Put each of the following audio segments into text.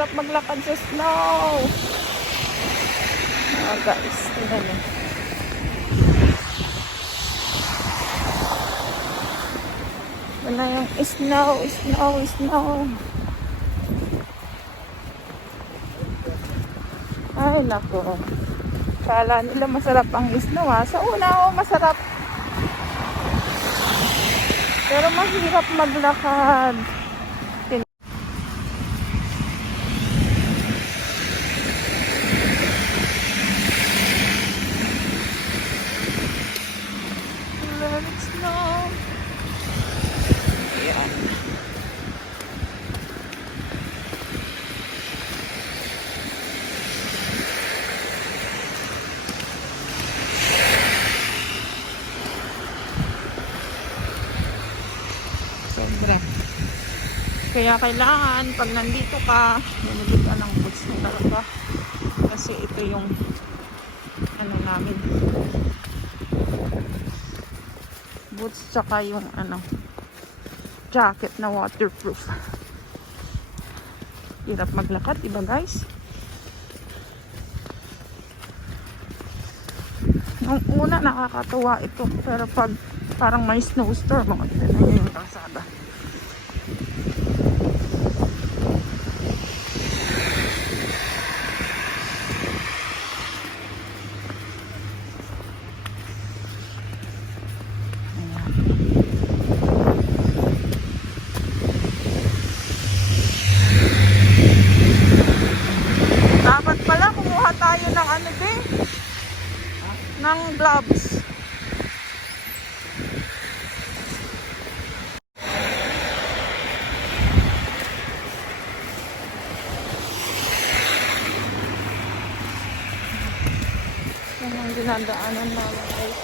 hirap maglakad sa snow. Guys, tingnan mo. Wala yung snow. Ay, nako. Kala nila masarap ang snow ha. Sa una, masarap. Pero mahirap maglakad. Let it snow. Ayan. Sobra. Kaya kailangan pag nandito ka, bumili ka ng boots mo talaga. Kasi ito yung ano namin. Boots tsaka yung ano jacket na waterproof. Hirap maglakad, diba guys? Nung una nakakatuwa ito, pero pag parang may snowstorm, mga ganyan yung kalsada. Dapat pala kumuha tayo ng ano din, ng gloves. Yan ang dinadaanan namin guys.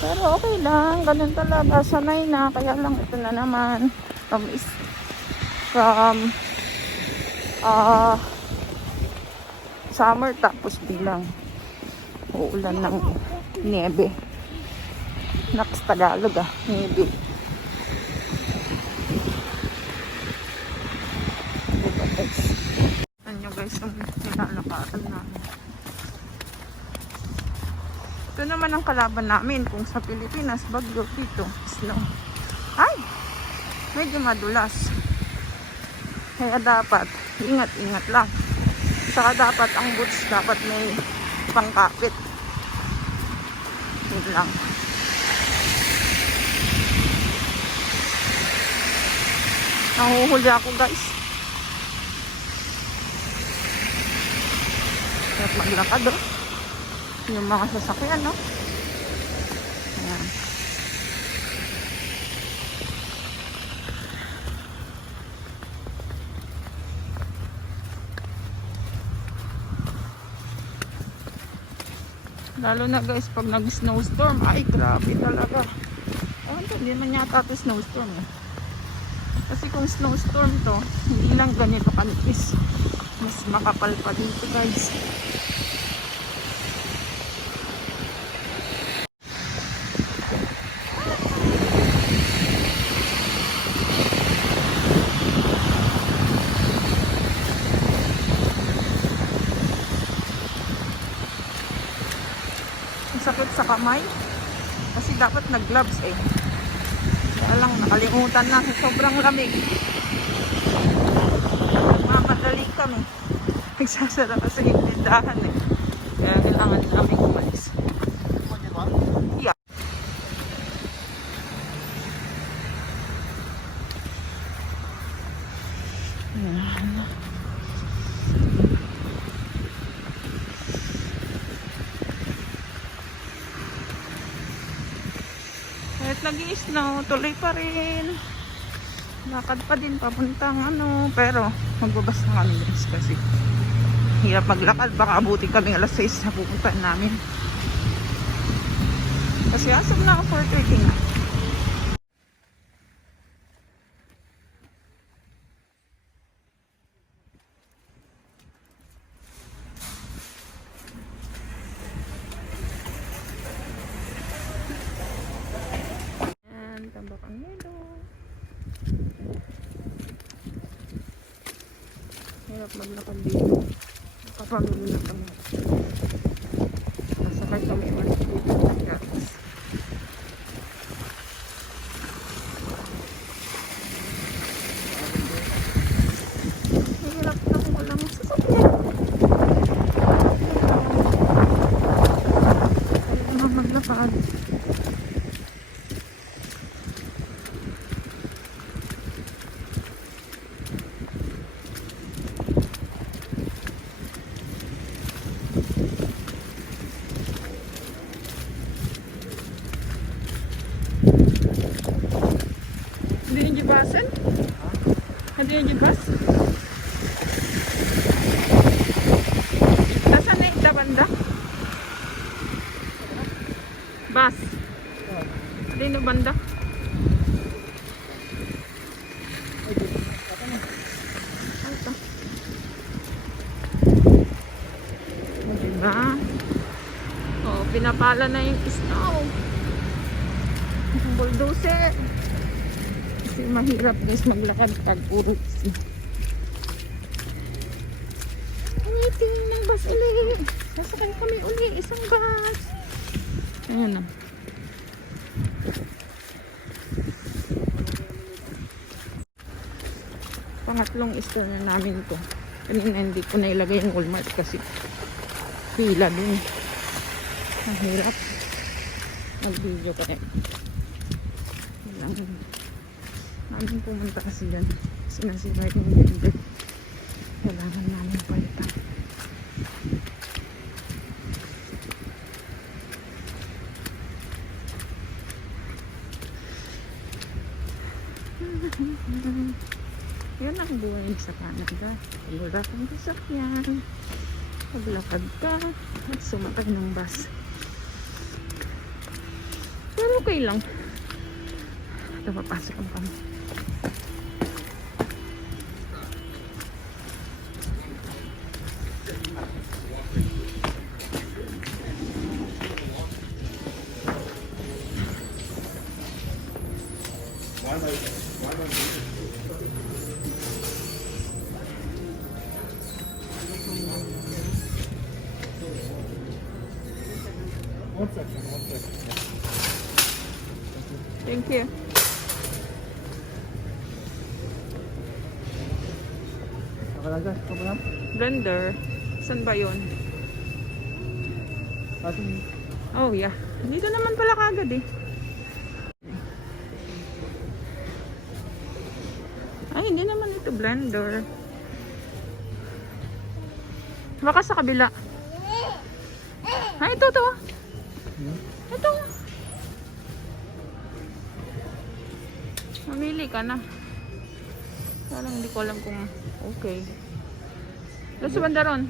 Pero okay lang, ganun talaga, sanay na. Kaya lang ito na naman from summer tapos bilang uulan ng niebe. Naks Tagalog niebe. Diba guys? Ano nyo guys yung nilalakaran namin. Ito naman ang kalaban namin kung sa Pilipinas bagyo, dito snow. Ay! Medyo madulas. Kaya dapat ingat-ingat lang. Saka dapat ang boots dapat may pangkapit. Yun lang. Nahuhuli ako guys. Kaya maglakad yung mga sasakyan, no? Ayan. Lalo na guys pag nag-snowstorm, ay grabe talaga. Ayun to, hindi man yata ito snowstorm eh. Kasi kung snowstorm to, hindi lang ganito kanipis. Mas makapal pa dito guys. Sakit sa kamay kasi dapat nag-gloves eh. Kaya lang nakalimutan na sa sobrang lamig. Mamadali kami. Nagsasara kasi yung tindahan eh. Kaya kailangan namin umalis. Yeah. Ayan. Kahit nag-i-snow, tuloy pa rin. Lakad pa din papuntang ano. Pero magbabas na kami guys kasi hirap maglakad. Baka abutin kami alas 6 na pupunta namin. Kasi asap na ako 4:30 na. maglakad dito. Kapamili na kami. Nasakay kami ulit dito sa gas. Hirap na kung walang sasakyan. Kaya naman maglakad. Hindi yung gibasan? Hindi yung gibas? Nasaan na yung banda? Bus. Hindi yung banda? Ito. Diba? Oh, pinapala na yung snow. Ang bulldozer. Kasi mahirap guys maglakad pag puro snow. Waiting ng bus ulit. Sasakay kami ulit. Isang bus. Ayan na. Pangatlong store na namin to. Kanina hindi ko na ilagay yung Walmart kasi pila din. Ang hirap mag-video kaya. Namin pumunta kasi dyan. Sinasira yung ganda. Kailangan namin palitan. Yan ang buhay sa Canada. Wala kang sasakyan. Paglakad ka at sumakay ng bus. Pero okay lang. Ito, papasok ang kami. One second. Thank you. Blender. Saan ba yun? Oh yeah. Dito naman pala kagad eh. Ay, hindi naman ito blender. Baka sa kabila. Ay, ito to. Ito. Mamili ka na. Parang hindi ko alam kung okay. Ito sa bandaron.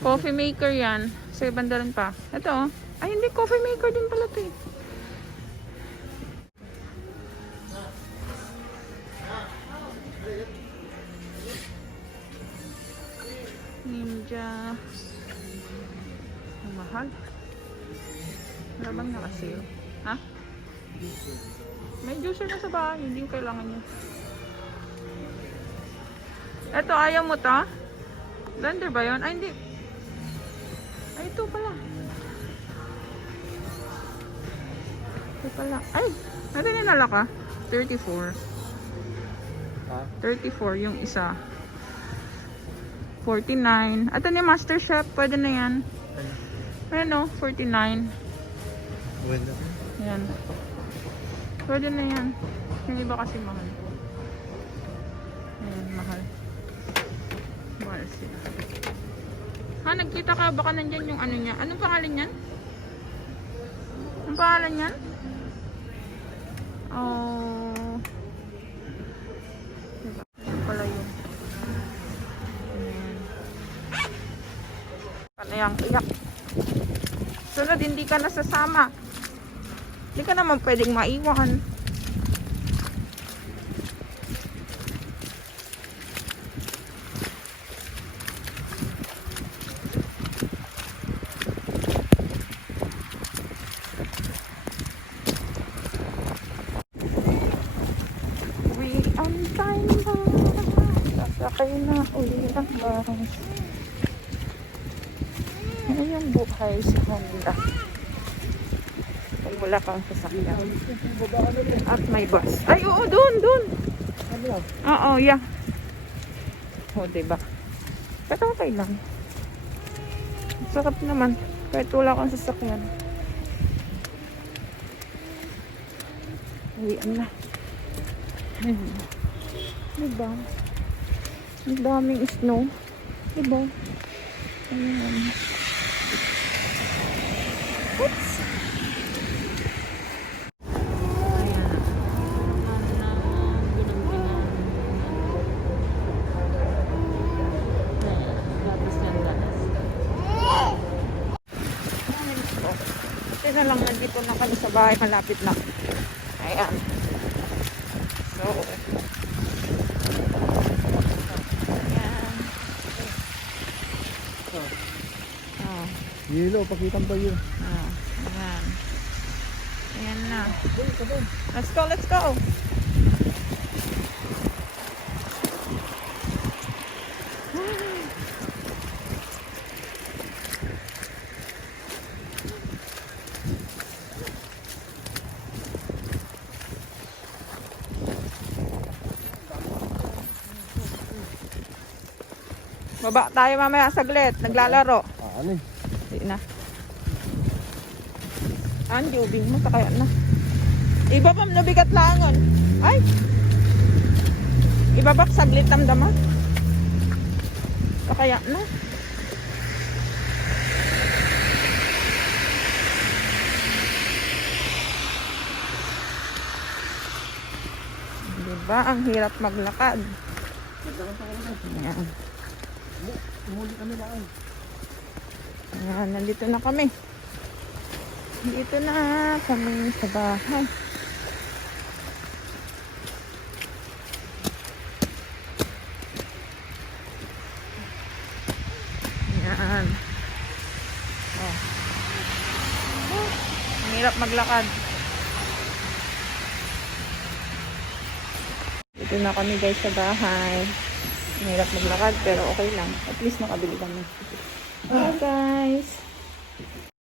Coffee maker yan. Sa bandaron pa. Ito. Ay, hindi. Coffee maker din pala ito eh. Ninja. Ang mahal. Wala bang nakasale? Ha? May juicer na sa bahay. Hindi ko kailangan yun. Ito, ayaw mo to? Blender ba yun? Ay, hindi. Ay, ito pala. Ito pala. Ay, ano ninala ka? 34. 34 yung isa. 49. Ito ni Master Chef. Pwede na yan. Ano? 49. Yan. Pwede na yan. Yung iba kasi mahal. Ayan, mahal. Mahal sila. Ha, nagkita ka? Baka nandyan yung ano niya. Anong pangalan yan? Anong pangalan yan? Oh. Diba? Ayan pala yun. Ayan. Panayang iyak. Sunod, hindi ka nasasama. Hindi ka naman pwedeng maiwan. Tayo na uli ng bahay. Ano yung buhay sa Honda? Kung wala kang sasakyan. At may bus. Ay, oo, doon. Oo, yeah. O, diba? Pero okay lang. Sarap naman. Kahit wala kang sasakyan. Uwian na. Ayun. Diba? Ang daming snow. Diba? Ayan. Oops! Ito na lang, nandito na kami sa bahay, malapit na. Ayan. So, ayan. Oh. Yelo, pakitang ba yun? Oh, ayan. Ayan na. Let's go, let's go. Baba tayo mamaya saglit. Naglalaro. Ano eh? Hindi na. Andy, ubing mo. Kaya na. Iba pa nabigat langon. Ay! Iba pa saglit tamdama. Kaya na. Diba? Ang hirap maglakad. Ayan. Umuli kami lang. Ayan, nandito na kami. Dito na kami sa bahay. Ayan. Oh. Ang hirap maglakad. Dito na kami guys sa bahay. Ang hirap maglakad pero okay lang. At least nakabili kami. Okay guys.